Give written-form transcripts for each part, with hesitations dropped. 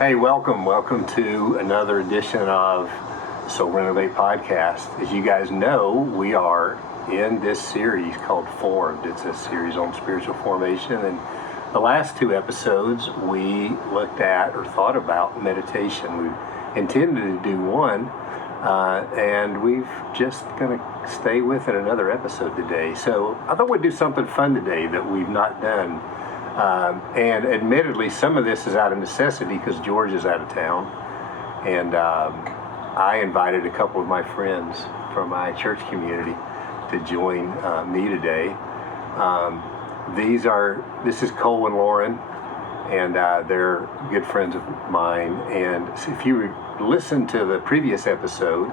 Hey, welcome to another edition of Renovate podcast. As you guys know, we are in this series called Formed. It's a series on spiritual formation, and the last two episodes we looked at or thought about meditation. We intended to do one, and we've just going to stay with it another episode today. So I thought we'd do something fun today that we've not done. And admittedly, some of this is out of necessity because George is out of town. And I invited a couple of my friends from my church community to join me today. This is Cole and Lauren, and they're good friends of mine. And if you listen to the previous episode,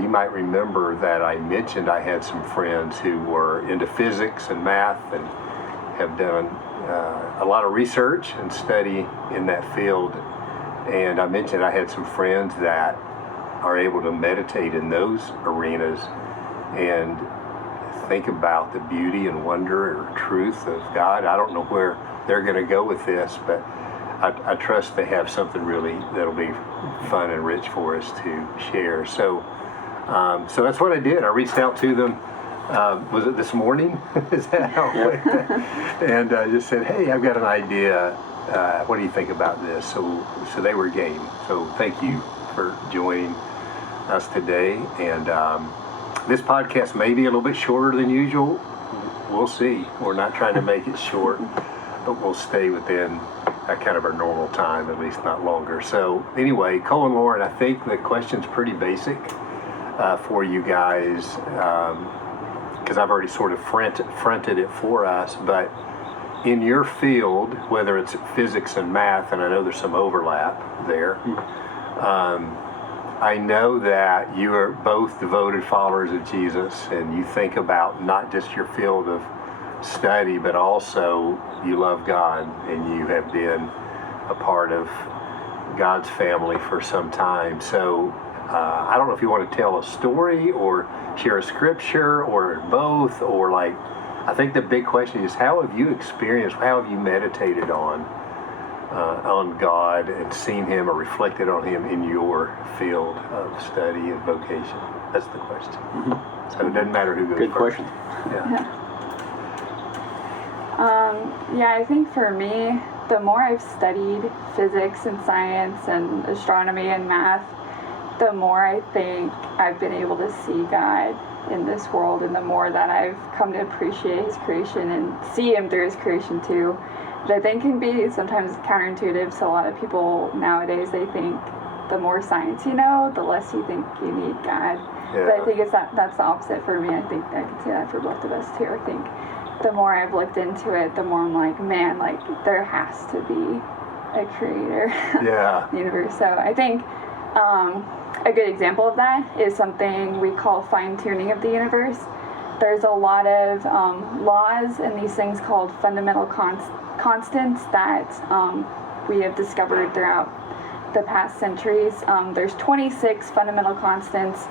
you might remember that I mentioned I had some friends who were into physics and math and have done a lot of research and study in that field. And I mentioned I had some friends that are able to meditate in those arenas and think about the beauty and wonder or truth of God. I don't know where they're going to go with this, but I trust they have something really that'll be fun and rich for us to share. So that's what I did. I reached out to them. Was it this morning? Is that how it went? And I just said, hey, I've got an idea. What do you think about this? So they were game. So thank you for joining us today. And this podcast may be a little bit shorter than usual. We'll see. We're not trying to make it short, but we'll stay within kind of our normal time, at least not longer. So anyway, Cole and Lauren, I think the question's pretty basic for you guys. Because I've already sort of fronted it for us, but in your field, whether it's physics and math, and I know there's some overlap there, I know that you are both devoted followers of Jesus, and you think about not just your field of study, but also you love God, and you have been a part of God's family for some time. So I don't know if you want to tell a story or share a scripture or both, or I think the big question is, how have you meditated on God and seen Him or reflected on Him in your field of study and vocation? That's the question. Mm-hmm. So it doesn't matter who goes Good first. question. Yeah, I think for me, the more I've studied physics and science and astronomy and math, the more I think I've been able to see God in this world, and the more that I've come to appreciate His creation and see Him through His creation too, which I think can be sometimes counterintuitive to a lot of people nowadays. They think the more science you know, the less you think you need God. Yeah. But I think that's the opposite for me. I think I can say that for both of us too. I think the more I've looked into it, the more I'm like, man, there has to be a creator. Yeah. Universe. So I think a good example of that is something we call fine-tuning of the universe. There's a lot of laws and these things called fundamental constants that we have discovered throughout the past centuries. There's 26 fundamental constants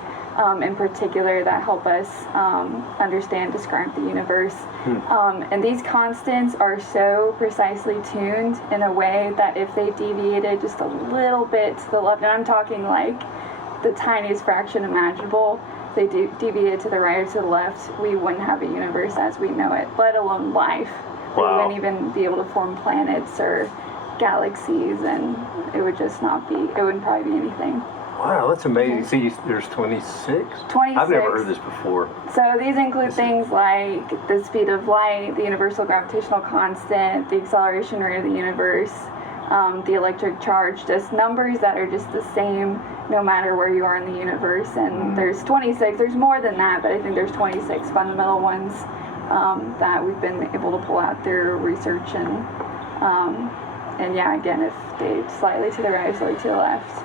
in particular that help us understand, describe the universe. And these constants are so precisely tuned in a way that if they deviated just a little bit to the left, and I'm talking like the tiniest fraction imaginable, they deviated to the right or to the left, we wouldn't have a universe as we know it, let alone life. Wow. We wouldn't even be able to form planets or galaxies, and it would just not be, it wouldn't probably be anything. Wow, that's amazing. See, there's 26? 26. I've never heard this before. So these include things like the speed of light, the universal gravitational constant, the acceleration rate of the universe, the electric charge, just numbers that are just the same no matter where you are in the universe. And there's 26, there's more than that, but I think there's 26 fundamental ones that we've been able to pull out through research. And yeah, again, if they slightly to the right, slightly to the left,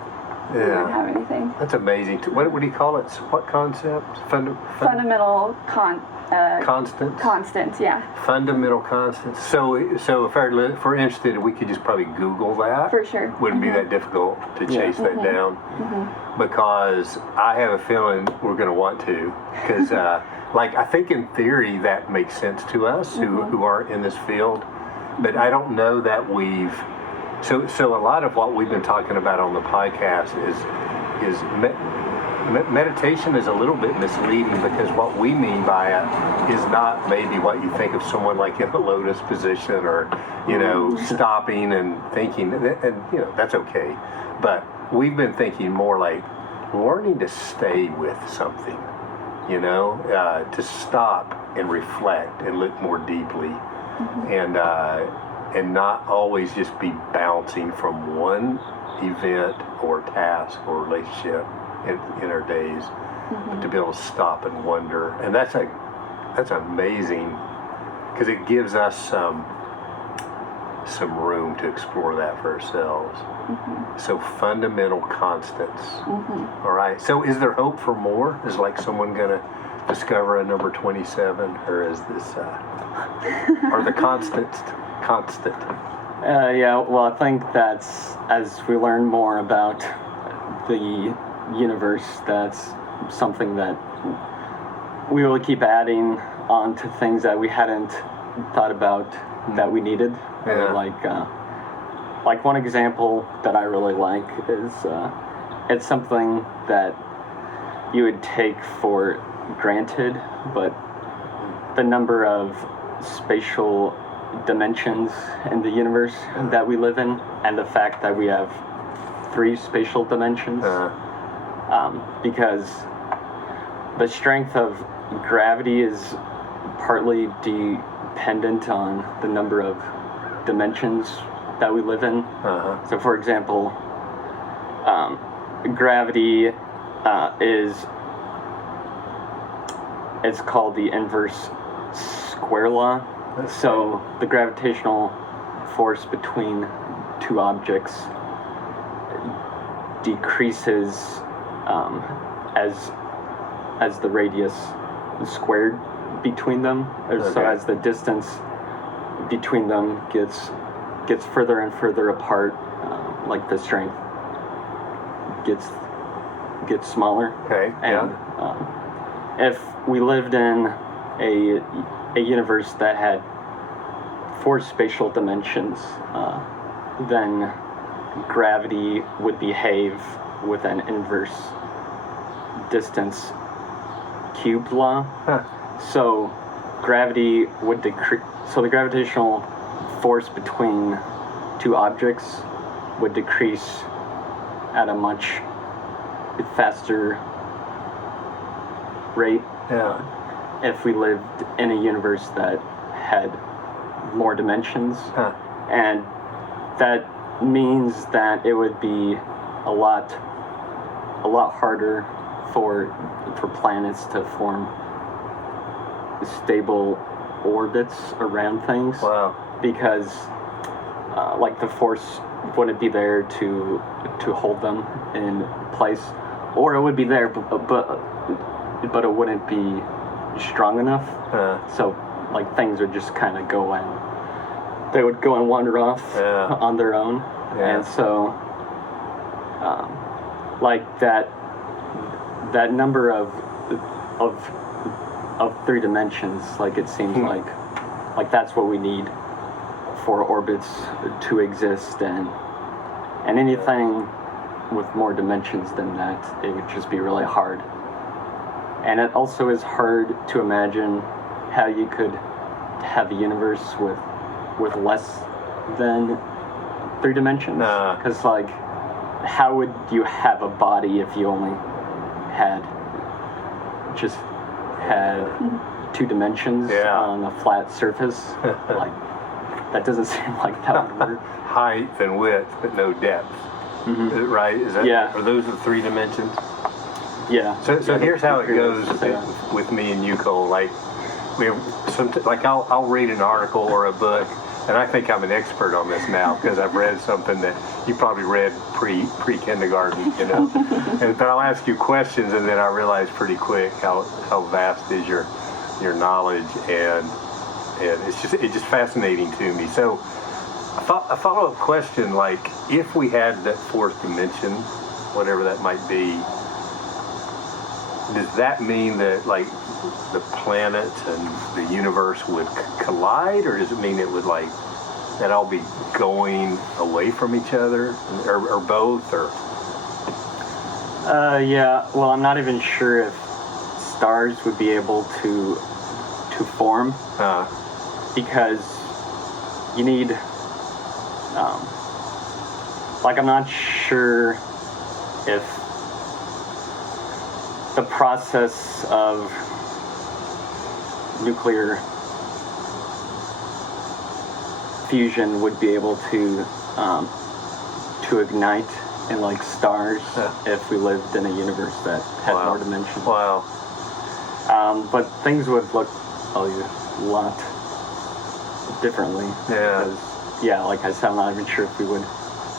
we wouldn't have anything. That's amazing. What do you call it? What concept? Fundamental constants? Constants, yeah. Fundamental constants. So if we're interested, we could just probably Google that. For sure. Wouldn't be that difficult to chase that down. Because I have a feeling we're going to want to. Because, I think in theory that makes sense to us who aren't in this field. But I don't know that we've So a lot of what we've been talking about on the podcast is meditation is a little bit misleading, because what we mean by it is not maybe what you think of someone like in a lotus position, or stopping and thinking, and that's okay. But we've been thinking more like learning to stay with something, to stop and reflect and look more deeply, and not always just be bouncing from one event or task or relationship in our days, but to be able to stop and wonder. And that's amazing, because it gives us some room to explore that for ourselves. So fundamental constants. All right. So is there hope for more? Is like someone going to discover a number 27, or is this are the constants constant? Yeah, well, I think that's, as we learn more about the universe, that's something that we will keep adding on to things that we hadn't thought about that we needed. Yeah. Like one example that I really like is it's something that you would take for granted, but the number of spatial dimensions in the universe that we live in, and the fact that we have 3 spatial dimensions, because the strength of gravity is partly dependent on the number of dimensions that we live in. So for example, gravity it's called the inverse square law. So the gravitational force between 2 objects decreases as the radius squared between them. So as the distance between them gets further and further apart, like the strength gets smaller. Okay. And if we lived in a universe that had 4 spatial dimensions, then gravity would behave with an inverse distance cubed law. So gravity would decrease. So the gravitational force between 2 objects would decrease at a much faster rate. If we lived in a universe that had more dimensions, and that means that it would be a lot harder for planets to form stable orbits around things. Wow. Because like the force wouldn't be there to hold them in place, or it would be there, but it wouldn't be strong enough. So like things would just kind of go and wander off on their own. And so like that number of 3 dimensions, like it seems like that's what we need for orbits to exist, and anything with more dimensions than that, it would just be really hard. And it also is hard to imagine how you could have a universe with less than 3 dimensions. Because like, how would you have a body if you only had 2 dimensions on a flat surface? Like, that doesn't seem like that would work. Height and width, but no depth. Right? Is that? Are those the 3 dimensions? Yeah. So here's how it goes with me and you, Cole. Like, we have I'll read an article or a book, and I think I'm an expert on this now because I've read something that you probably read pre-kindergarten, but I'll ask you questions, and then I realize pretty quick how vast is your knowledge, and it's just fascinating to me. So a follow-up question, like, if we had that 4th dimension, whatever that might be, does that mean that like the planets and the universe would collide, or does it mean it would like that all be going away from each other, or both, or? Yeah. Well, I'm not even sure if stars would be able to form because you need. Like, I'm not sure if the process of nuclear fusion would be able to ignite in like stars if we lived in a universe that had more dimensions. Wow. But things would look a lot differently. Yeah. Because, yeah, like I said, I'm not even sure if we would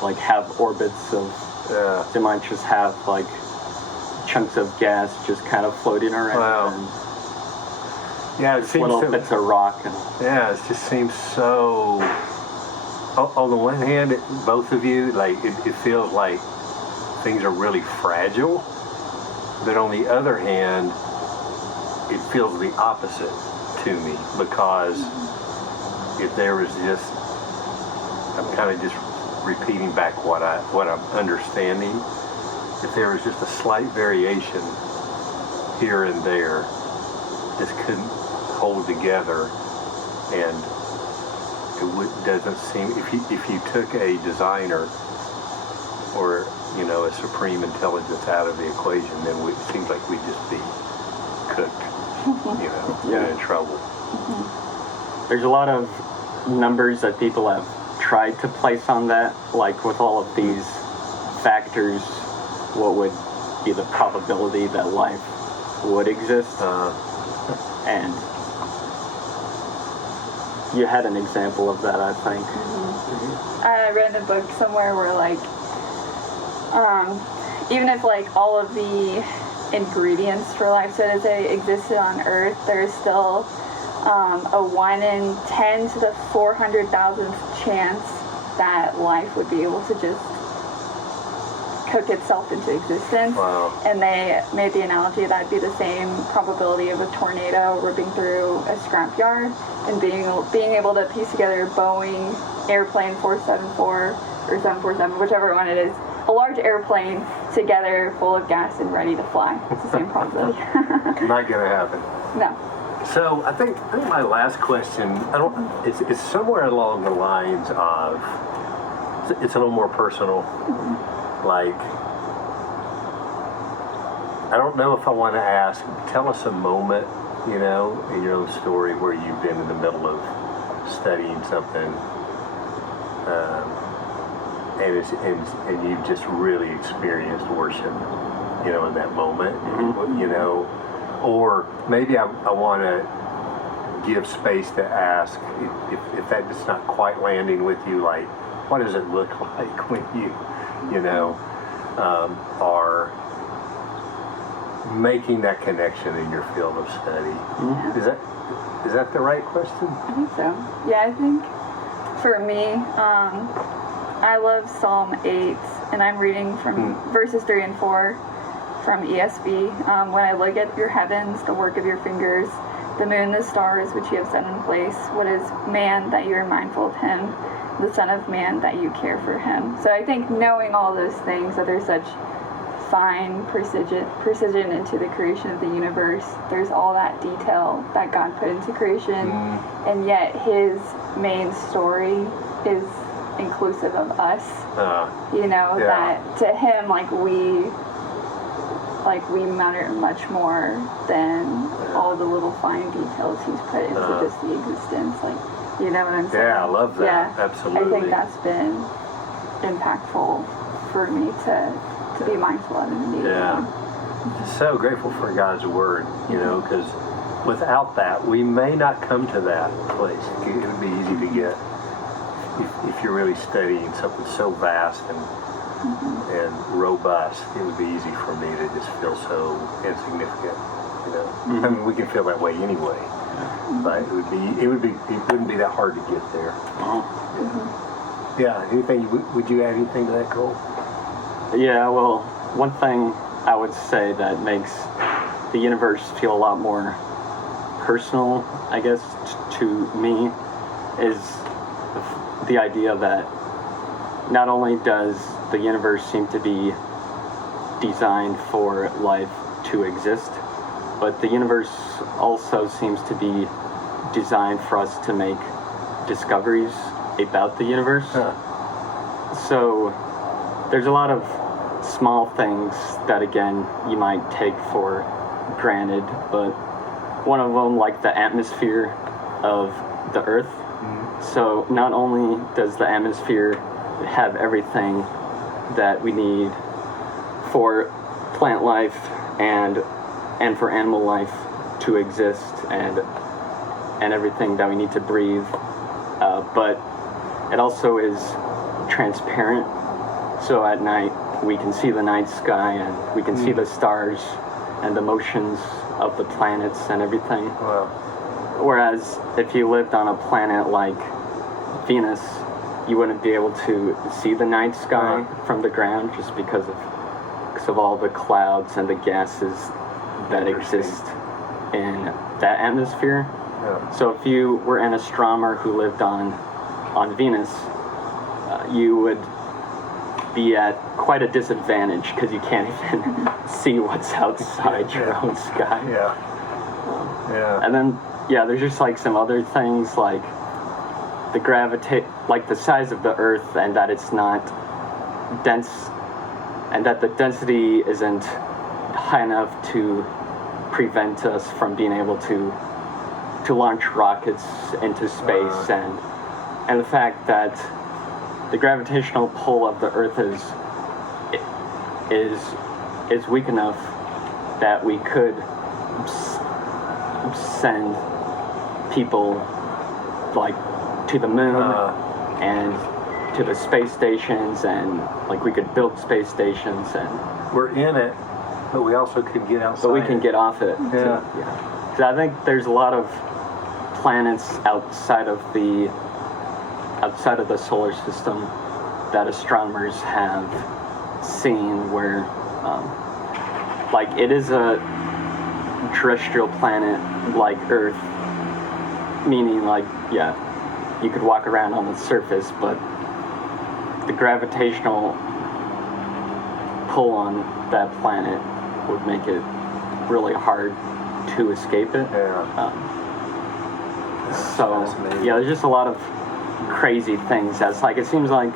like have orbits of. They might just have like chunks of gas just kind of floating around. Wow. And Yeah, it seems little bits of rock. And yeah, it just seems so. On the one hand, both of you, like it feels like things are really fragile, but on the other hand, it feels the opposite to me, because if there was just, I'm kind of just repeating back what I'm understanding. If there was just a slight variation here and there, this couldn't hold together, and it doesn't seem, if you took a designer or a supreme intelligence out of the equation, then it seems like we'd just be cooked, in trouble. There's a lot of numbers that people have tried to place on that, like with all of these factors, what would be the probability that life would exist? And you had an example of that, I think. I read in a book somewhere where, like, even if, like, all of the ingredients for life, so to say, existed on Earth, there's still a 1 in 10 to the 400,000th chance that life would be able to just cook itself into existence. Wow. And they made the analogy that'd be the same probability of a tornado ripping through a scrapyard and being able to piece together a Boeing airplane 474 or 747, whichever one it is, a large airplane together full of gas and ready to fly. It's the same probability. Not gonna happen. No. So I think my last question, it's somewhere along the lines of, it's a little more personal. Like, I don't know if I want to ask, tell us a moment, in your own story where you've been in the middle of studying something, and you've just really experienced worship, in that moment, or maybe I want to give space to ask if that is not quite landing with you, like, what does it look like when you are making that connection in your field of study? Is that the right question? I think so. Yeah, I think for me, I love Psalm 8, and I'm reading from verses 3 and 4 from ESV. When I look at your heavens, the work of your fingers, the moon, the stars which you have set in place, what is man that you are mindful of him, the Son of Man that you care for him. So I think knowing all those things, that there's such fine precision into the creation of the universe, there's all that detail that God put into creation, and yet his main story is inclusive of us. That to him, we matter much more than all the little fine details he's put into just the existence. You know what I'm saying? Yeah, I love that. Yeah, Absolutely. I think that's been impactful for me to be mindful of in the meeting. Yeah. So grateful for God's word, because without that, we may not come to that place. It would be easy to get, if you're really studying something so vast and robust, it would be easy for me to just feel so insignificant. I mean, we can feel that way anyway, but it wouldn't be that hard to get there. Yeah. Anything? Would you add anything to that, Cole? Yeah. Well, one thing I would say that makes the universe feel a lot more personal, I guess, to me, is the idea that not only does the universe seem to be designed for life to exist, but the universe also seems to be designed for us to make discoveries about the universe. So there's a lot of small things that, again, you might take for granted, but one of them, like the atmosphere of the Earth. So not only does the atmosphere have everything that we need for plant life and for animal life to exist, and everything that we need to breathe, but it also is transparent. So at night we can see the night sky, and we can see the stars and the motions of the planets and everything. Wow. Whereas if you lived on a planet like Venus, you wouldn't be able to see the night sky from the ground, just because of all the clouds and the gases that exist in that atmosphere. Yeah. So if you were an astronomer who lived on Venus, you would be at quite a disadvantage, because you can't even see what's outside your own sky. Yeah. And then, there's just like some other things, like the size of the Earth, and that it's not dense, and that the density isn't high enough to prevent us from being able to launch rockets into space, and the fact that the gravitational pull of the Earth is weak enough that we could send people like to the moon and to the space stations, and like we could build space stations, and We're in it, but we also could get outside. but we can get off it. Yeah. So I think there's a lot of planets outside of the solar system that astronomers have seen, where like it is a terrestrial planet like Earth, meaning like you could walk around on the surface, but the gravitational pull on that planet would make it really hard to escape it. So there's just a lot of crazy things. That's like, it seems like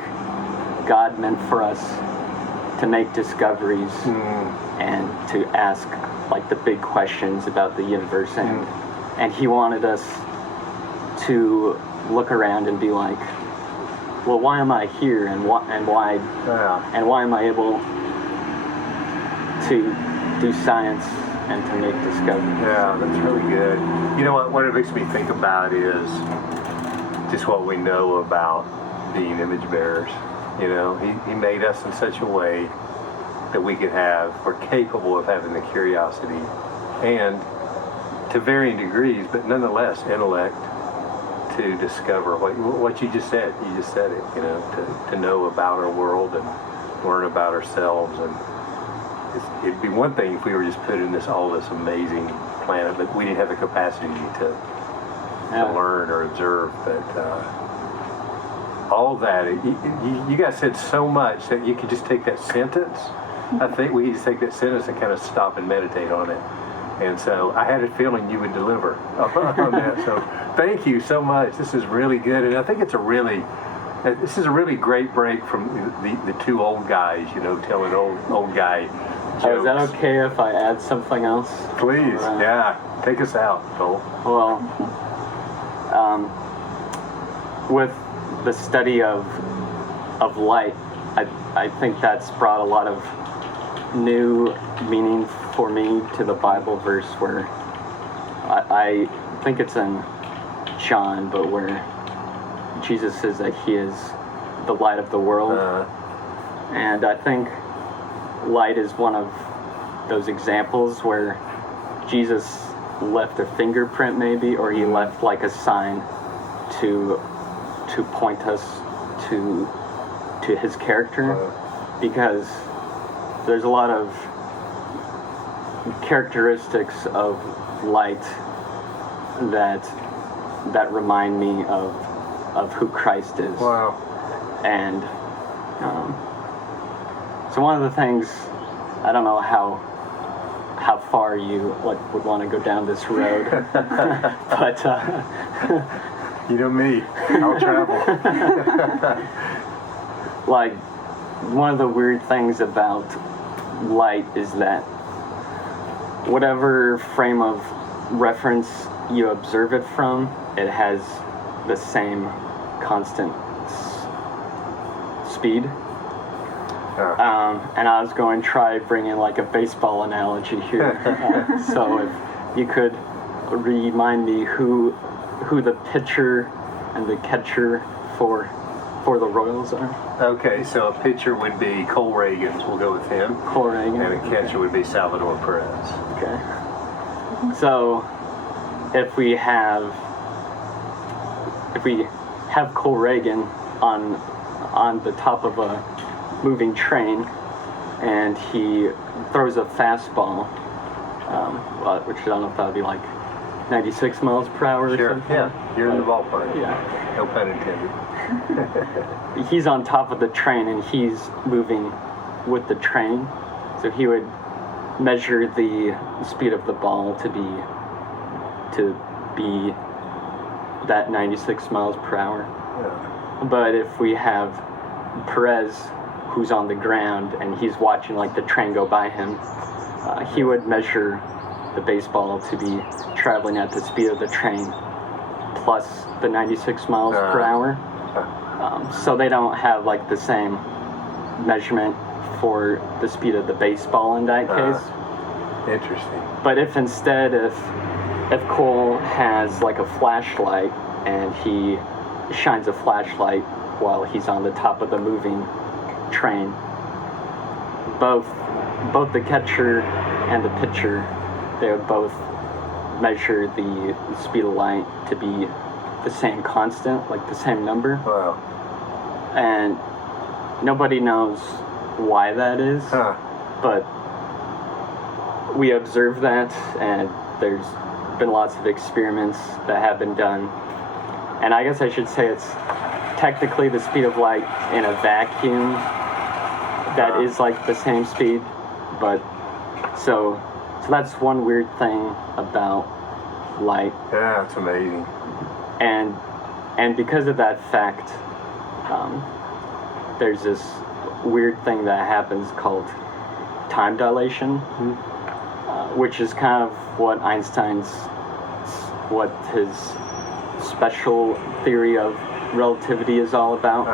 God meant for us to make discoveries and to ask like the big questions about the universe, and he wanted us to look around and be like, well, why am I here, and why am I able to do science and to make discoveries? Yeah, that's really good. You know what it makes me think about is just what we know about being image bearers. You know, he made us in such a way that we're capable of having the curiosity and, to varying degrees, but nonetheless, intellect to discover what you just said. You just said it, you know, to know about our world and learn about ourselves. And it'd be one thing if we were just put in this amazing planet, but we didn't have the capacity to learn or observe. But all that, you guys said so much that you could just take that sentence. I think we could just take that sentence and kind of stop and meditate on it. And so I had a feeling you would deliver on that. So thank you so much. This is really good. And I think this is a really great break from the two old guys, you know, telling old guy jokes. Oh, is that okay if I add something else? Please, take us out, Cole. Well, with the study of light, I think that's brought a lot of new meaning for me to the Bible verse, where I think it's in John, but where Jesus says that he is the light of the world. And I think light is one of those examples where Jesus left a fingerprint, maybe, or he left like a sign to point us to his character, because there's a lot of characteristics of light that remind me of of who Christ is. Wow. And so one of the things, I don't know how far you would want to go down this road, but You know me, I'll travel. like one of the weird things about light is that whatever frame of reference you observe it from, it has the same constant speed. And I was going to try bringing like a baseball analogy here. So if you could remind me who the pitcher and the catcher for the Royals are. Okay, so a pitcher would be Cole Reagan. We'll go with him. Cole Reagan. And a catcher would be Salvador Perez. Okay. So if we have Cole Reagan on the top of a moving train, and he throws a fastball, which I don't know if that would be like 96 miles per hour or Sure, something. yeah, you're in the ballpark. Yeah. No pun intended. He's on top of the train and he's moving with the train, so he would measure the speed of the ball to be that 96 miles per hour. Yeah. But if we have Perez, who's on the ground and he's watching like the train go by him, he would measure the baseball to be traveling at the speed of the train plus the 96 miles per hour. So they don't have like the same measurement for the speed of the baseball in that case. Interesting. But if instead, if Cole has like a flashlight and he shines a flashlight while he's on the top of the moving train, both the catcher and the pitcher, they would both measure the speed of light to be the same constant, like the same number. Wow. And nobody knows why that is, but we observe that, and there's been lots of experiments that have been done. And I guess I should say it's technically the speed of light in a vacuum that is like the same speed, but so that's one weird thing about light. Yeah, it's amazing. And because of that fact, there's this weird thing that happens called time dilation, which is kind of what his special theory of relativity is all about.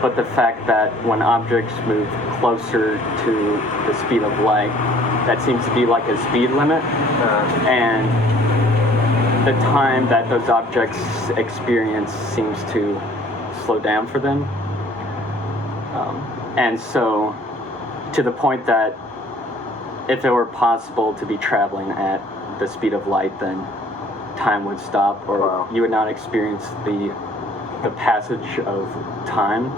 But the fact that when objects move closer to the speed of light, that seems to be like a speed limit, and the time that those objects experience seems to slow down for them. And so, to the point that if it were possible to be traveling at the speed of light, then time would stop, or you would not experience the passage of time.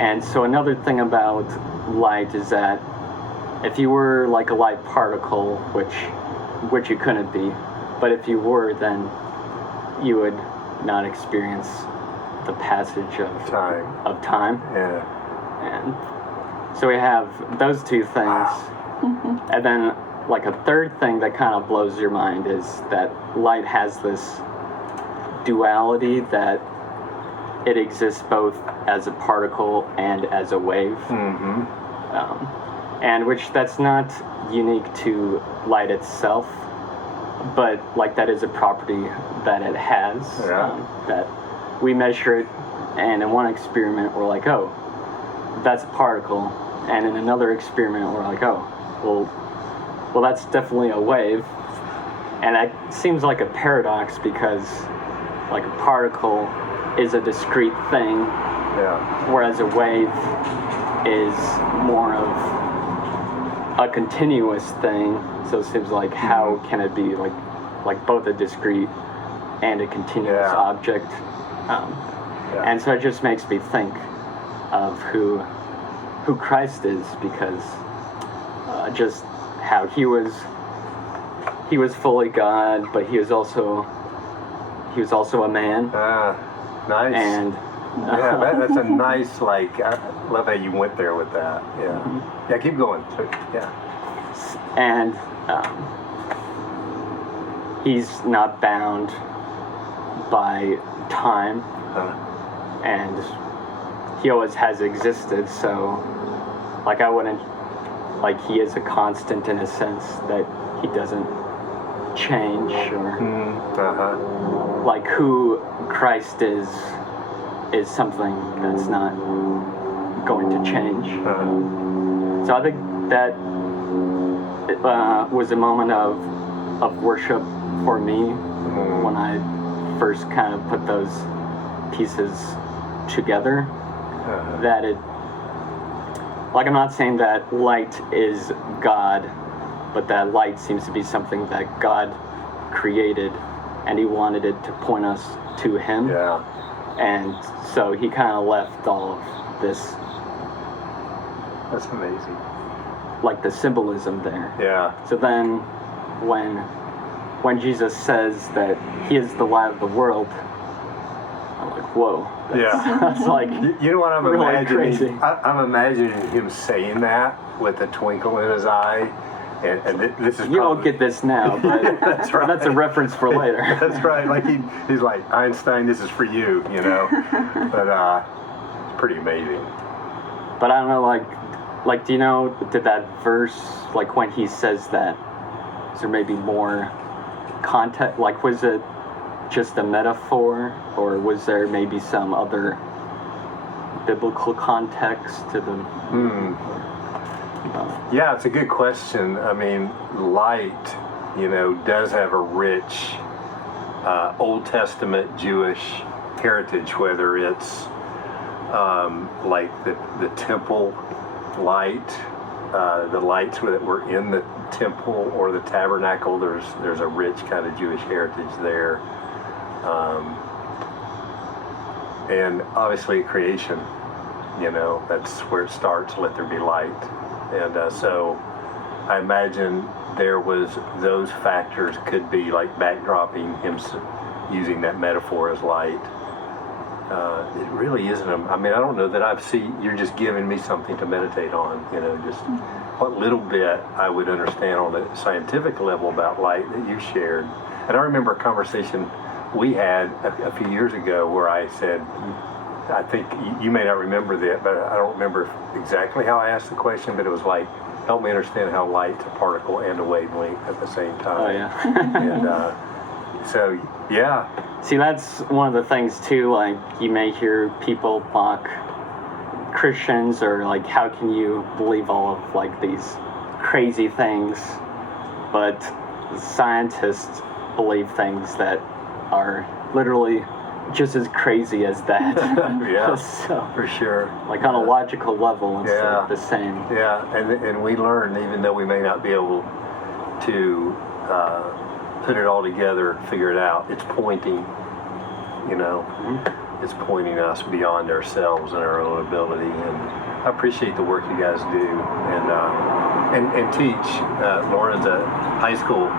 And so another thing about light is that if you were like a light particle, which you couldn't be, but if you were, then you would not experience the passage of time. Yeah. And so we have those two things. And then like a third thing that kind of blows your mind is that light has this duality, that it exists both as a particle and as a wave. And which that's not unique to light itself, but like that is a property that it has, that we measure it, and in one experiment we're like, oh, that's a particle, and in another experiment we're like, oh, well that's definitely a wave. And that seems like a paradox, because like a particle is a discrete thing, whereas a wave is more of a continuous thing. So it seems like, how can it be like both a discrete and a continuous object? And so it just makes me think of who Christ is, because just how he was fully God, but he was also a man. Nice. And Yeah, that's a nice, like, I love how you went there with that. Yeah. Yeah, keep going. So, yeah. and he's not bound by time, and he always has existed. So, like, I wouldn't, like, he is a constant in a sense that he doesn't change, or like who Christ is something that's not going to change. So I think that was a moment of worship for me when I first kind of put those pieces together. That it, like, I'm not saying that light is God, but that light seems to be something that God created, and he wanted it to point us to him. Yeah. And so he kind of left all of this, That's amazing. like the symbolism there. Yeah. So then when Jesus says that he is the light of the world, I'm like, whoa. Yeah. That's like, You know what I'm really imagining? crazy. I'm imagining him saying that with a twinkle in his eye. And this is you don't get this now, but That's right. that's a reference for later. That's right. Like he's like, Einstein, this is for you, you know. But it's pretty amazing. But I don't know, like, do you know, did that verse, like, when he says that, is there maybe more context? Like, was it just a metaphor, or was there maybe some other biblical context to the... Yeah, it's a good question. I mean, light, you know, does have a rich Old Testament Jewish heritage, whether it's like the temple light, the lights that were in the temple or the tabernacle. There's a rich kind of Jewish heritage there, and obviously creation. You know, that's where it starts. Let there be light. And so I imagine there was those factors could be like backdropping him using that metaphor as light. It really isn't. I mean, I don't know that I've seen. You're just giving me something to meditate on. You know, just what little bit I would understand on a scientific level about light that you shared. And I remember a conversation we had a few years ago where I said, I think you may not remember that, but I don't remember exactly how I asked the question, but it was like, help me understand how light's a particle and a wavelength at the same time. Oh, yeah. And so, yeah. See, that's one of the things, too, like, you may hear people mock Christians, or, like, how can you believe all of, like, these crazy things? But scientists believe things that are literally just as crazy as that. Yeah, so, for sure. like, on a logical level, it's like the same. Yeah, and we learn, even though we may not be able to put it all together, figure it out, it's pointing, you know, it's pointing us beyond ourselves and our own ability. And I appreciate the work you guys do and teach. Lauren's a high school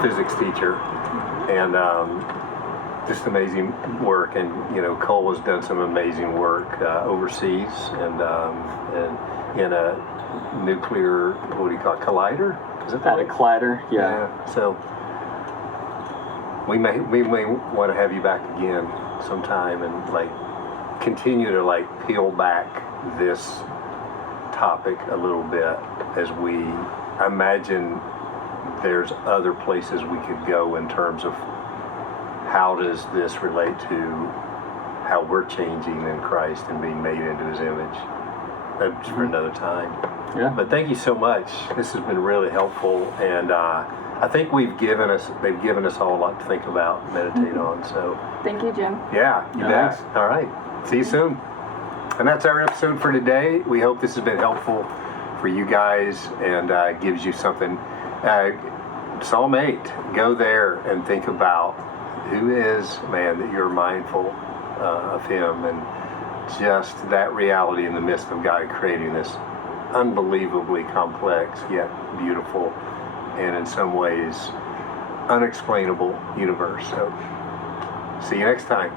physics teacher, and just amazing work. And you know, Cole has done some amazing work overseas and in a nuclear, what do you call it, collider? Is it At a collider, yeah. So we may want to have you back again sometime and like continue to like peel back this topic a little bit as we imagine there's other places we could go in terms of how does this relate to how we're changing in Christ and being made into his image. That's for another time. Yeah. But thank you so much. This has been really helpful, and I think they've given us all a lot to think about, meditate on. So Thank you, Jim. yeah, you Nice. bet. All right. See you soon. And that's our episode for today. We hope this has been helpful for you guys and gives you something. Psalm 8, go there and think about who is man that you're mindful of him, and just that reality in the midst of God creating this unbelievably complex yet beautiful and in some ways unexplainable universe. So see you next time.